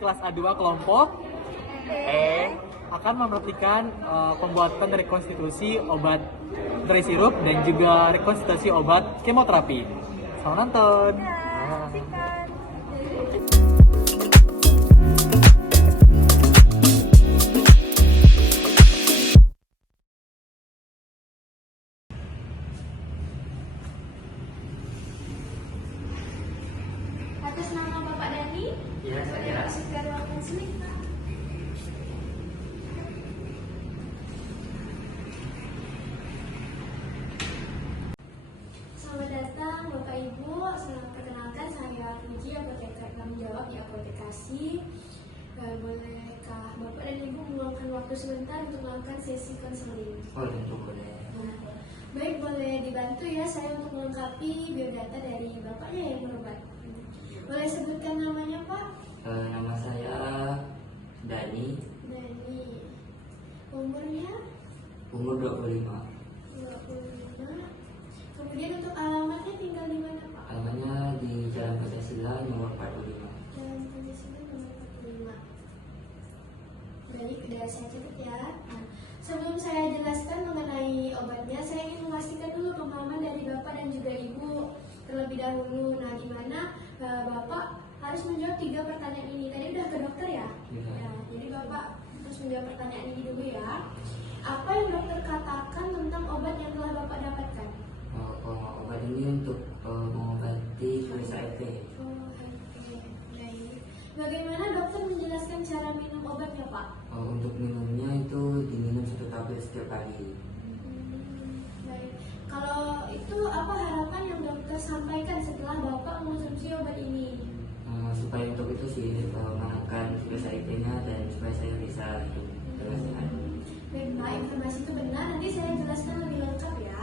kelas A2 kelompok akan memperhatikan pembuatan rekonstitusi obat dari sirup dan juga rekonstitusi obat kemoterapi. Selamat nonton. Atas nama Bapak Dani, Ya, saya. sekitar ruang konseling, Pak. Selamat datang Bapak Ibu. Selamat perkenalkan, saya Puji, apoteker tanggung jawab di apotekasi. Bolehkah Bapak dan Ibu meluangkan waktu sebentar untuk melakukan sesi konseling? Oh, tentu boleh. Baik, boleh dibantu ya saya untuk melengkapi biodata dari Bapaknya yang berobat. Boleh sebutkan namanya, Pak? Nama saya Dani, Dani. Umurnya umur 25. 25. Kemudian untuk alamatnya tinggal di mana, Pak? Alamatnya di Jalan Pancasila nomor 45. Jalan Pancasila nomor 45. Baik, udah saya catat ya. Nah, sebelum saya jelaskan mengenai obatnya, saya ingin memastikan dulu pemahaman dari Bapak dan juga Ibu terlebih dahulu. Nah, di mana Bapak harus menjawab 3 pertanyaan ini. Tadi udah ke dokter ya? Iya. Ya, jadi Bapak harus menjawab pertanyaan ini dulu ya. Apa yang dokter katakan tentang obat yang telah Bapak dapatkan? Obat ini untuk mengobati virus HIV. Oh, oke. Baik. Bagaimana dokter menjelaskan cara minum obatnya, Pak? Untuk minumnya itu diminum 1 tablet setiap hari. Baik. Kalau itu apa harapan yang dokter sampaikan setelah Bapak mengonsumsi obat ini? Supaya untuk itu sih menekan virus HIV-nya dan supaya saya bisa hidup dengan sehat. Baik, Pak, informasi itu benar. Nanti saya jelaskan lebih lengkap ya.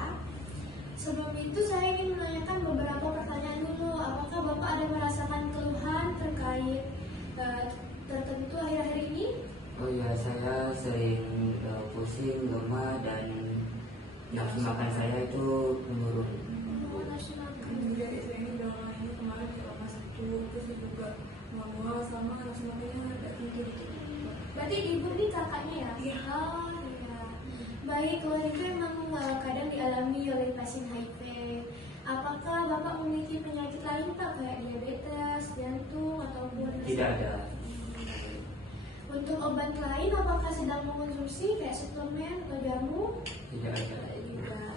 Sebelum itu saya ingin menanyakan beberapa pertanyaan dulu. Apakah Bapak ada merasakan keluhan terkait tertentu akhir-akhir ini? Oh ya, saya sering pusing, lemah, dan nafsu makan saya itu menurun. Oh, nafsu makan. Jadi saya ini belakangan ini kemarin di rumah sakit, terus juga mual sama nafsu makannya agak tinggi dikit. Berarti ibu ini kakaknya ya? Iya. Oh, iya. Baik, kalau itu memang kadang dialami oleh pasien HIV. Apakah Bapak memiliki penyakit lain, Pak? Kayak diabetes, jantung, ataupun... Tidak ada. Untuk obat lain, apakah sedang mengonsumsi kayak suplemen atau jamu? Tidak ada. Tidak.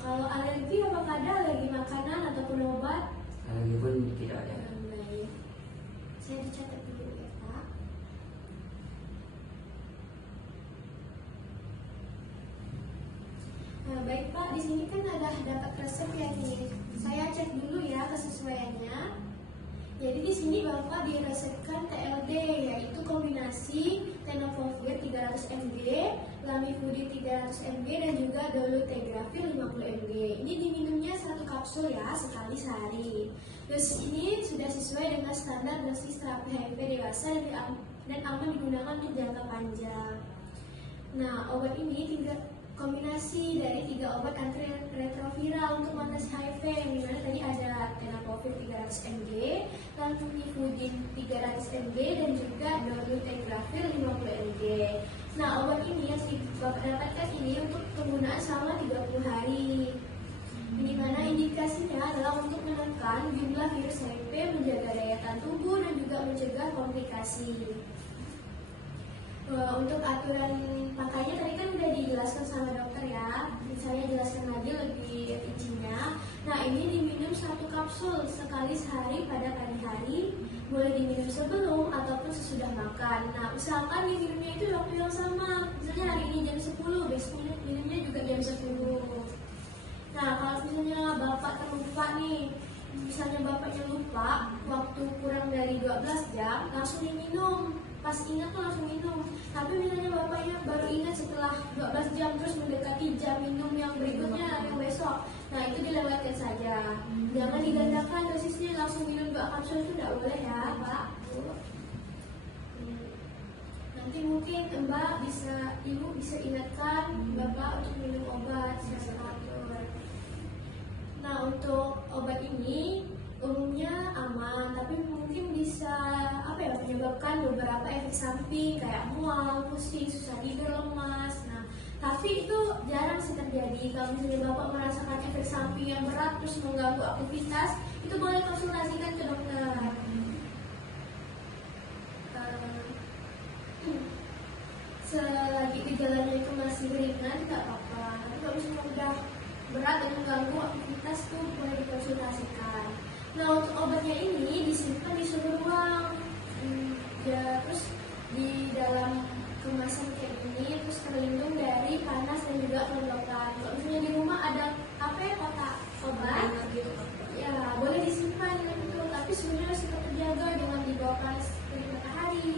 Kalau alergi, apakah ada alergi makanan ataupun obat? Lagi pun tidak ada. Baik. Saya dicatat dulu ya, Pak. Baik, Pak, di sini kan ada dapat resep ya nih. Saya cek dulu ya kesesuaiannya. Jadi di sini Bapak diresepkan TLD, yaitu kombinasi tenofovir 300 mg, lamivudin 300 mg, dan juga dolutegravir 50 mg. Ini diminumnya 1 kapsul ya, sekali sehari. Dosis ini sudah sesuai dengan standar dosis terapi HIV dewasa dan aman digunakan untuk jangka panjang. Nah, obat ini kombinasi dari 3 obat antiretroviral untuk mengatasi HIV, yang dimana tadi ada tenofovir 300 mg, lamivudin 300 mg, dan juga dolutegravir 50 mg. Nah, obat ini yang Bapak dapatkan ini untuk penggunaan selama 30 hari. Di mana indikasinya adalah untuk menekan jumlah virus HIV, menjaga daya tahan tubuh, dan juga mencegah komplikasi. Untuk aturan pakainya tadi kan udah dijelaskan sama dokter ya. Saya jelaskan lagi lebih rincinya. Nah, ini diminum 1 kapsul sekali sehari pada pagi hari. Boleh diminum sebelum ataupun sesudah makan. Nah, usahakan diminumnya itu waktu yang sama. Misalnya hari ini jam 10, besok minumnya juga jam 10. Nah, kalau misalnya Bapak terlupa nih, misalnya Bapaknya lupa waktu kurang dari 12 jam, langsung diminum. Pas ingat tuh langsung minum. Tapi misalnya Bapaknya baru ingat setelah 12 jam, terus mendekati jam minum yang berikutnya yang besok, nah itu dilewatkan saja. Jangan digandakan dosisnya, langsung minum 2 kapsul itu tidak boleh ya, Pak. Nanti mungkin Ibu bisa ingatkan Bapak untuk minum obat secara teratur. Nah, untuk obat ini umumnya aman, tapi mungkin bisa menyebabkan beberapa efek samping kayak mual, pusing, susah tidur, lemas. Nah, tapi itu jarang sih terjadi. Kalau misalnya Bapak merasakan efek samping yang berat terus mengganggu aktivitas, itu boleh konsultasikan ke dokter. Selagi gejalanya itu masih ringan, tidak apa-apa. Tapi kalau misalnya udah berat dan mengganggu aktivitas, tuh boleh dikonsultasikan. Nah, untuk obatnya ini disimpan di suhu ruang, terus di dalam kemasan kayak gini, terus terlindung dari panas dan juga kelembapan. Kalau misalnya di rumah ada kotak obat, ya boleh disimpan gitu, tapi sebenarnya harus tetap terjaga dengan di bawah panas dari matahari.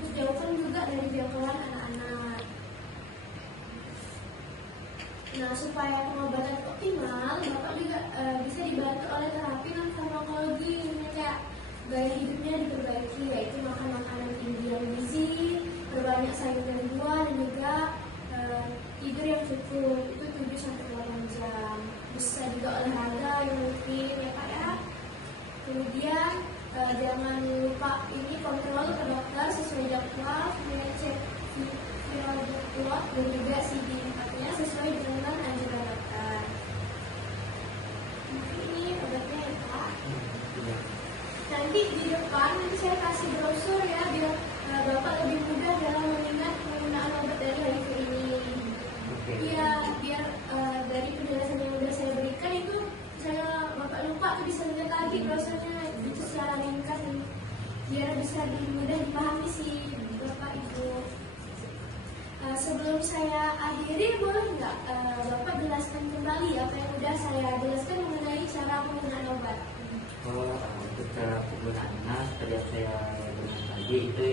Terus jauhkan juga dari jangkauan anak-anak. Nah, supaya pengobatan optimal, Bapak juga bisa dibantu oleh terapi non farmakologi, kayak gaya hidupnya diperbaiki, yaitu makan makanan tinggi yang gizi, berbanyak sayur dan buah, dan juga tidur yang cukup, itu 7-8 jam. Bisa juga olahraga yang rutin ya Pak ya. Kemudian jangan lupa ini kontrol ke dokter sesuai jadwal, kemudian cek viral blood dan juga CD4-nya sesuai dengan anjuran dokter. Mungkin ini obatnya ya Pak. Nanti di depan nanti saya kasih brosur ya, biar Bapak lebih mudah dalam mengingat penggunaan obat dari HIV ini. Iya, biar dari penjelasan yang sudah saya berikan itu saya Bapak lupa tuh bisa lihat lagi brosurnya itu secara ringkas dan biar bisa mudah dipahami sih Bapak Ibu. Sebelum saya akhiri, boleh nggak Bapak jelaskan kembali apa yang sudah saya jelaskan mengenai cara penggunaan obat? Untuk cara penggunaannya seperti yang saya bilang tadi itu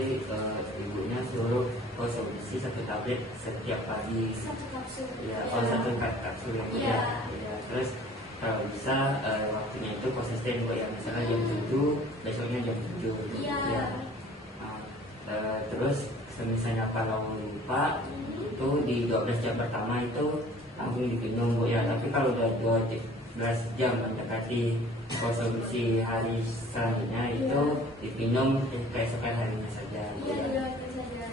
ibunya suruh konsumsi 1 tablet setiap pagi. 1 kapsul. Ya, satu kapsul yang Iya. ya. Terus kalau bisa waktunya itu konsisten Bu ya, misalnya jam 7 besoknya jam 7. Iya. Ya. Terus misalnya kalau lupa itu di 12 jam pertama itu langsung diminum Bu ya, tapi kalau udah 12 jam mendekati konsumsi hari selanjutnya itu diminum keesokan harinya saja Bu Iya, ya. dilewatkan saja.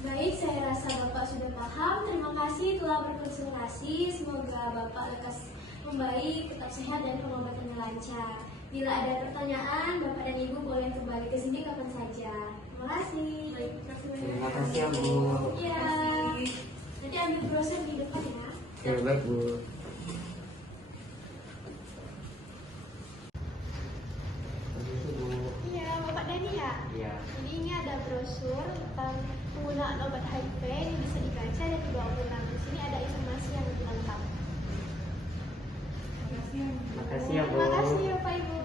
Baik, saya rasa Bapak sudah paham. Terima kasih telah berkonsultasi. Semoga Bapak lekas membaik, tetap sehat dan pengobatannya lancar. Bila ada pertanyaan, Bapak dan Ibu boleh kembali ke sini kapan saja. Terima kasih. Baik, Terima kasih ya Bu. Iya. Nanti ambil brosur di depan ya. Ya baik Bu. Iya, Bapak Dani ya. Iya. Jadi ini ada brosur tentang penggunaan obat HIV, ini bisa dibaca dan dibawa pulang. Di sini ada informasi yang lebih lengkap. Makasih ya Bu. Terima kasih ya Pak Ibu.